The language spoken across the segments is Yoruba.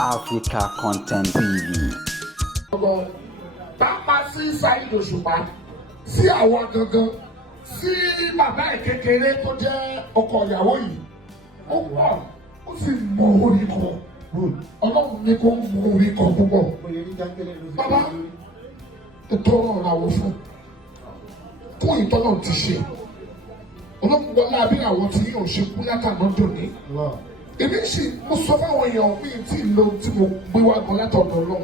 Africa Content TV. Pápá sí Saheed Osupa, sí àwọn gangan, sí bàbá ìkékeré tó jẹ́ ọkọ ìyàwó yìí. Ó pọ̀, ó sì mọ orí kan. Ọlọ́run ní kó mọ orí kan púpọ̀. Bàbá ètò ọ̀rọ̀ làwọn fún ìtọ́nà ti ṣe. Ọlọ́run wọlé àbí àwọn tí yóò ṣe kú látàná dòní. Èmi sì mo sọ fáwọn èèyàn mi tí lo tí mo gbé wá gan látọ̀dọ̀ lọ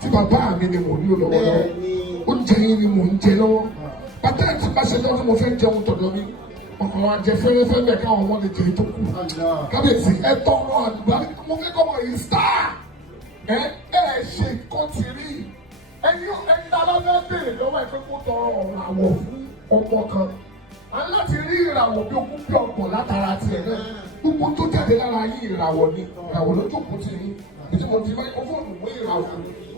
tí bàbá mi ni mò ń lò lọ́wọ́ oúnjẹ yín ni mò ń jẹ lọ́wọ́ bàtà tí bá ṣe lọ́wọ́ tí mo fẹ́ jẹun tọ̀dọ̀ mi àwọn àjẹ fẹ́rẹ́fẹ́ bẹ̀ káwọn ọmọ lè jẹ tó kù kábíyèsí ẹ tọrọ àgbà mo fẹ́ kọ́ mọ̀ yìí star ẹ ṣe kọ́ ti rí ẹni dábàá fẹ́ béèrè lọ́wọ́ ẹ pé kó tọrọ ọ̀rọ̀ àwọ̀ fún ọmọ kan aláti rí ìràwọ̀ bí ogún bí ọgbọ̀n látara tiẹ̀ náà gbogbo tó jáde lára yín ìràwọ̀ ni ìràwọ̀ ló jókòó tì yín ìdí mo fi máikrófóònù mú ìràwọ̀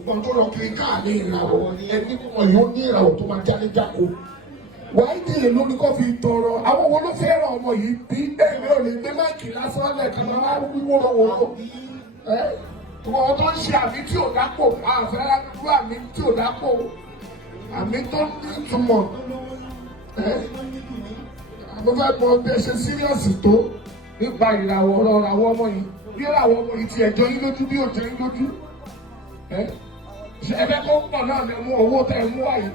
gbọ́n tó lọ kiri káà ní ìràwọ̀ ẹni wọn yóò ní ìràwọ̀ tó máa jáde jáko wàá dìde lórí kó fi tọrọ àwọn wo ló fẹ́ràn ọmọ yìí bí èmi ò lè gbé máìkì lásán lẹ́ẹ̀kan náà wá wíwó lọ́wọ́ wọn tó ń ṣe àmì tí ò dápò àfẹ́rẹ́ dúró àmì tí ò dápò àmì tó ní ìtumọ̀ mo fẹ́ mọ bí ẹ ṣe síríọ̀sì tó nípa ìràwọ̀ ọ̀rọ̀ àwọn ọmọ yìí bí ìràwọ̀ ọmọ yìí ti ẹ̀jọ́ yín lójú bí òjò yín lójú ẹ̀fẹ́ tó ń pọ̀ náà lè mú owó tẹ̀ mú wáyé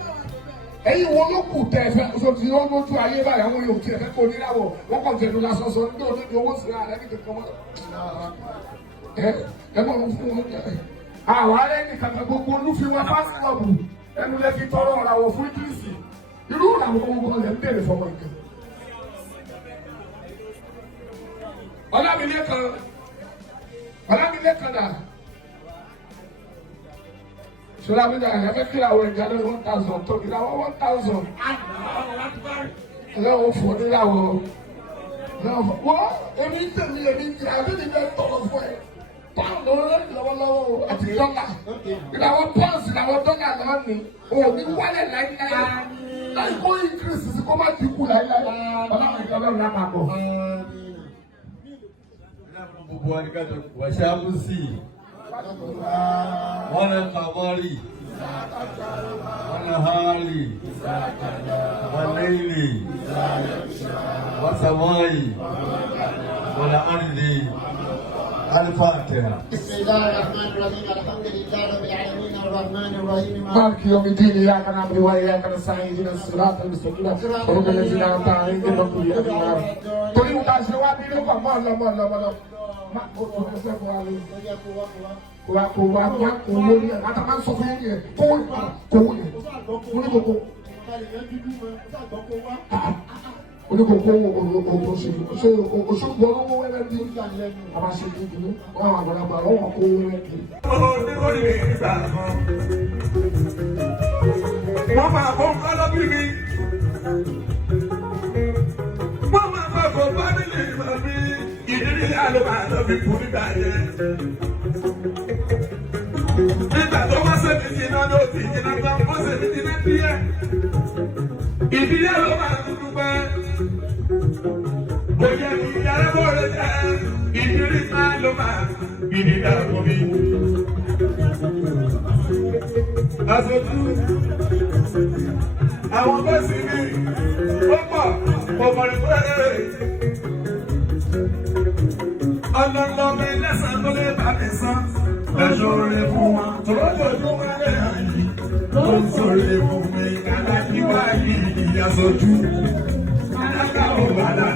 ẹ̀yin wo ló kù tẹ̀ ẹ̀fẹ́ sọ̀tì ó lójú ayé báyìí àwọn yòókù tí ẹ̀fẹ́ kò níràwọ̀ wọ́n kàn tẹ̀lé lásán sọ nígbà tó ní owó síra rẹ̀ nígbà kan mọ́ ẹ mọ̀ fún wọn àwọn ará ẹni kàkà gbogbo olúfi wọn pásítọ̀bù ẹnu lẹ fi tọrọ ọ̀ràwọ̀ fún Idris irú ìràwọ̀ gbogbo lẹ ń bèrè fọmọ ìkẹ́ Ọlámilékan dà Solaty dà ẹ fẹ́ kíra àwọn ìjà lórí 1000 tó kíra wọ́n 1000 ẹlẹ́wọ̀n fún oníyàwó wọ́n èmi ń tẹ̀lé èmi ń jẹ́ àbí nígbà tọrọ fún ẹ pound lọ́wọ́lọ́wọ́ àti dọ́là ìlàwọ̀ pounds ìlàwọ̀ dọ́là náà ni òní wálẹ̀ láíláí láì kó increase sí kó má dínkù láíláí Ọlámilékan lọ́wọ́ lápapọ̀. Washabusi wana kamari wana hali walaili wasamai wala ardhi Al-Fatiha. Bismillahirrahmanirrahim. Alhamdulillahi rabbil alamin arrahmanir rahim. Maliki yawmiddin iyyaka na'budu wa iyyaka nasta'in ihdinas siratal mustaqim siratal ladzina an'amta alaihim ghayril maghdubi alaihim. Torí wọn ká ṣe wá bí ló kàn mọ́ ọlọ́mọ. Má kó tó fẹ́ fún wa lé. Kò wá kó lórí ẹ̀. Àtà máa ń sọ fún yẹn yẹn. Kó yẹn. Mo ní kókó. Oníkókó òṣùpọ̀ owó wẹ́rẹ́ bí a máa ṣe kí kìíní wọn àgbàlagbà lọ́wọ́ kó wẹ́rẹ́ kí. Wọ́n máa bọ́ nǹkan lọ́bí mi. Wọ́n máa bọ́ kó bá nílé ìmọ̀ mi. Ìdílé Aloma lọ́bí kú nígbà yẹn. Nígbà tó wá sẹ́mi ti iná ló ti iná gbà wọ́n sẹ́mi ti iná bí ẹ̀. Ìdílé Aloma dúdú pẹ́. Bóyá ìyára bọ̀rẹ̀ jẹ́ ìdílé Aloma ìdílé àkọ́bí. Aṣojú àwọn bẹ́sì mi ó pọ̀ ọmọrin pẹ́ẹ́rẹ́ ọlọ́lọ́mọ ẹlẹ́sàn tó lè bá mi sán lẹ́jọ́ rẹ̀ fún wa tọ́lọ́jọ́ wọn lè hàn yìí ló ń sọ̀rọ̀ fún mi kálákíwá yìí ìyàsọ́jú alága ọ̀bàdàn.